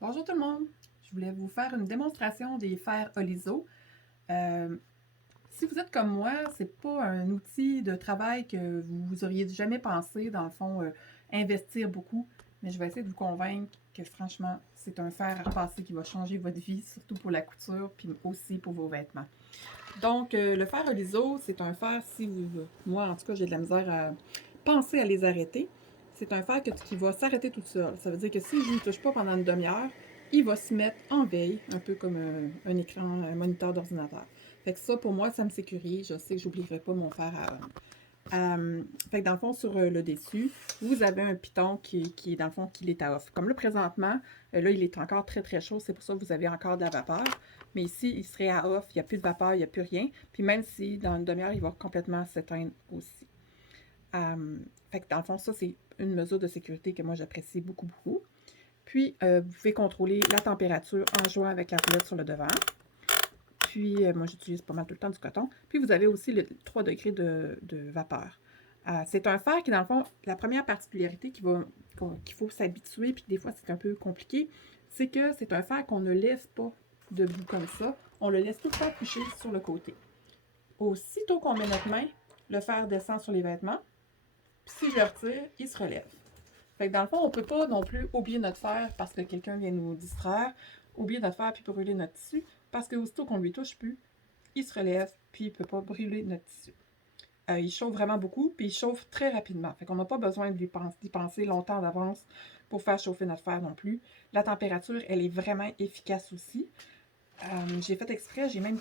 Bonjour tout le monde! Je voulais vous faire une démonstration des fers Oliso. Euh, si vous êtes comme moi, c'est pas un outil de travail que vous auriez jamais pensé, dans le fond, investir beaucoup. Mais je vais essayer de vous convaincre que franchement, c'est un fer à repasser qui va changer votre vie, surtout pour la couture, puis aussi pour vos vêtements. Donc, le fer Oliso, c'est un fer, si vous... Moi, en tout cas, j'ai de la misère à penser à les arrêter. C'est un fer qui va s'arrêter tout seul. Ça veut dire que si je ne le touche pas pendant une demi-heure, il va se mettre en veille, un peu comme un écran, un moniteur d'ordinateur. Fait que ça, pour moi, ça me sécurise. Je sais que j'oublierai pas mon fer fait que dans le fond, sur le dessus, vous avez un piton qui est dans le fond, qui est à off. Comme là, présentement, là, il est encore très très chaud, c'est pour ça que vous avez encore de la vapeur. Mais ici, il serait à off, il n'y a plus de vapeur, il n'y a plus rien. Puis même si dans une demi-heure, il va complètement s'éteindre aussi. Fait que dans le fond, ça, c'est une mesure de sécurité que moi, j'apprécie beaucoup, beaucoup. Puis, vous pouvez contrôler la température en jouant avec la roulette sur le devant. Puis, moi, j'utilise pas mal tout le temps du coton. Puis, vous avez aussi le 3 degrés de vapeur. C'est un fer qui, dans le fond, la première particularité qu'il faut s'habituer, puis des fois, c'est un peu compliqué, c'est que c'est un fer qu'on ne laisse pas debout comme ça. On le laisse tout le temps couché sur le côté. Aussitôt qu'on met notre main, le fer descend sur les vêtements. Puis, si je le retire, il se relève. Fait que dans le fond, on ne peut pas non plus oublier notre fer parce que quelqu'un vient nous distraire, oublier notre fer puis brûler notre tissu, parce que aussitôt qu'on lui touche plus, il se relève puis il ne peut pas brûler notre tissu. Il chauffe vraiment beaucoup puis il chauffe très rapidement. Fait qu'on n'a pas besoin d'y penser longtemps d'avance pour faire chauffer notre fer non plus. La température, elle est vraiment efficace aussi. J'ai fait exprès, j'ai même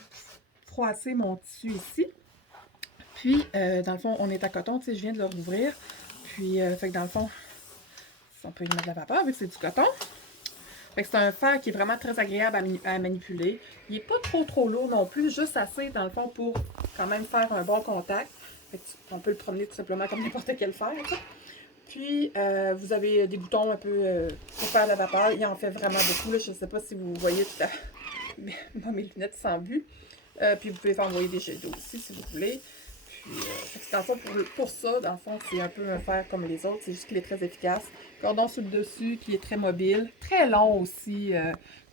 froissé mon tissu ici. Puis, dans le fond, on est à coton, tu sais, je viens de le rouvrir. Puis, fait que dans le fond, on peut y mettre de la vapeur vu que c'est du coton. Fait que c'est un fer qui est vraiment très agréable à manipuler. Il n'est pas trop lourd non plus, juste assez dans le fond pour quand même faire un bon contact. Fait que on peut le promener tout simplement comme n'importe quel fer. Puis vous avez des boutons un peu pour faire la vapeur. Il en fait vraiment beaucoup. Là. Je ne sais pas si vous voyez tout à dans mes lunettes sans but. Puis vous pouvez faire envoyer des jets d'eau aussi si vous voulez. Puis, dans le fond, pour ça, dans le fond, c'est un peu un fer comme les autres. C'est juste qu'il est très efficace. Cordon sur le dessus qui est très mobile. Très long aussi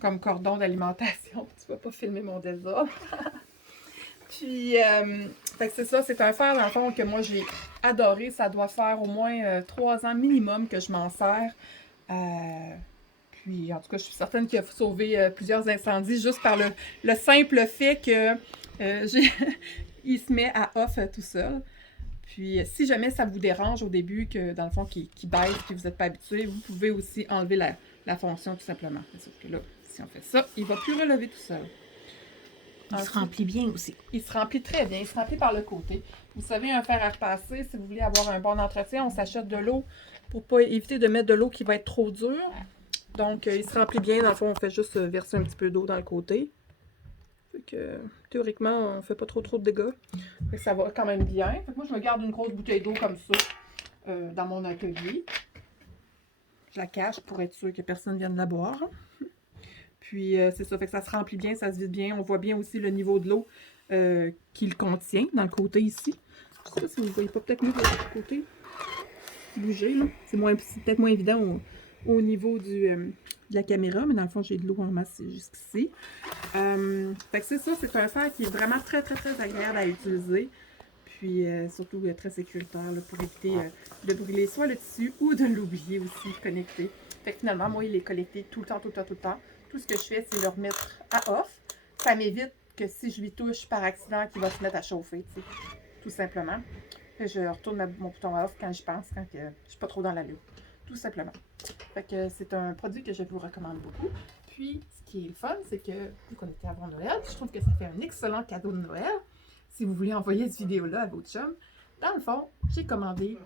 comme cordon d'alimentation. Tu ne vas pas filmer mon désordre. Puis, fait que c'est ça. C'est un fer, dans le fond, que moi, j'ai adoré. Ça doit faire au moins 3 ans minimum que je m'en sers. Puis, en tout cas, je suis certaine qu'il a sauvé plusieurs incendies juste par le simple fait que il se met à off tout seul. Puis, si jamais ça vous dérange au début, que dans le fond, qui baisse puis vous n'êtes pas habitué, vous pouvez aussi enlever la fonction tout simplement. Sauf que là, si on fait ça, il ne va plus relever tout seul. Il se remplit bien aussi. Il se remplit très bien. Il se remplit par le côté. Vous savez, un fer à repasser, si vous voulez avoir un bon entretien, on s'achète de l'eau pour pas éviter de mettre de l'eau qui va être trop dure. Donc, il se remplit bien. Dans le fond, on fait juste verser un petit peu d'eau dans le côté. Fait que, théoriquement, on fait pas trop de dégâts. Fait que ça va quand même bien. Fait que moi, je me garde une grosse bouteille d'eau comme ça dans mon atelier. Je la cache pour être sûr que personne vienne la boire. Puis, c'est ça. Fait que ça se remplit bien, ça se vide bien. On voit bien aussi le niveau de l'eau qu'il contient dans le côté ici. Je sais pas si vous ne voyez pas peut-être mieux de l'autre côté. Bouger, là. C'est peut-être moins évident au niveau de la caméra, mais dans le fond, j'ai de l'eau en masse jusqu'ici. Fait que c'est ça, c'est un fer qui est vraiment très, très, très agréable à utiliser. Puis surtout très sécuritaire là, pour éviter de brûler soit le tissu ou de l'oublier aussi connecté. Fait que finalement, moi, il est connecté tout le temps, tout le temps, tout le temps. Tout ce que je fais, c'est le remettre à off. Ça m'évite que si je lui touche par accident, qu'il va se mettre à chauffer, tu sais, tout simplement. Fait que je retourne mon bouton à off quand je pense, quand je suis pas trop dans la lutte. Tout simplement. Fait que c'est un produit que je vous recommande beaucoup. Puis, ce qui est le fun, c'est que, vu qu'on était avant Noël, je trouve que ça fait un excellent cadeau de Noël. Si vous voulez envoyer cette vidéo-là à votre chum, dans le fond, j'ai commandé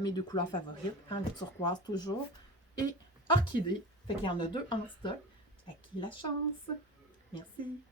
mes 2 couleurs favorites, hein, le turquoise toujours, et orchidée. Fait qu'il y en a 2 en stock. À qui la chance? Merci.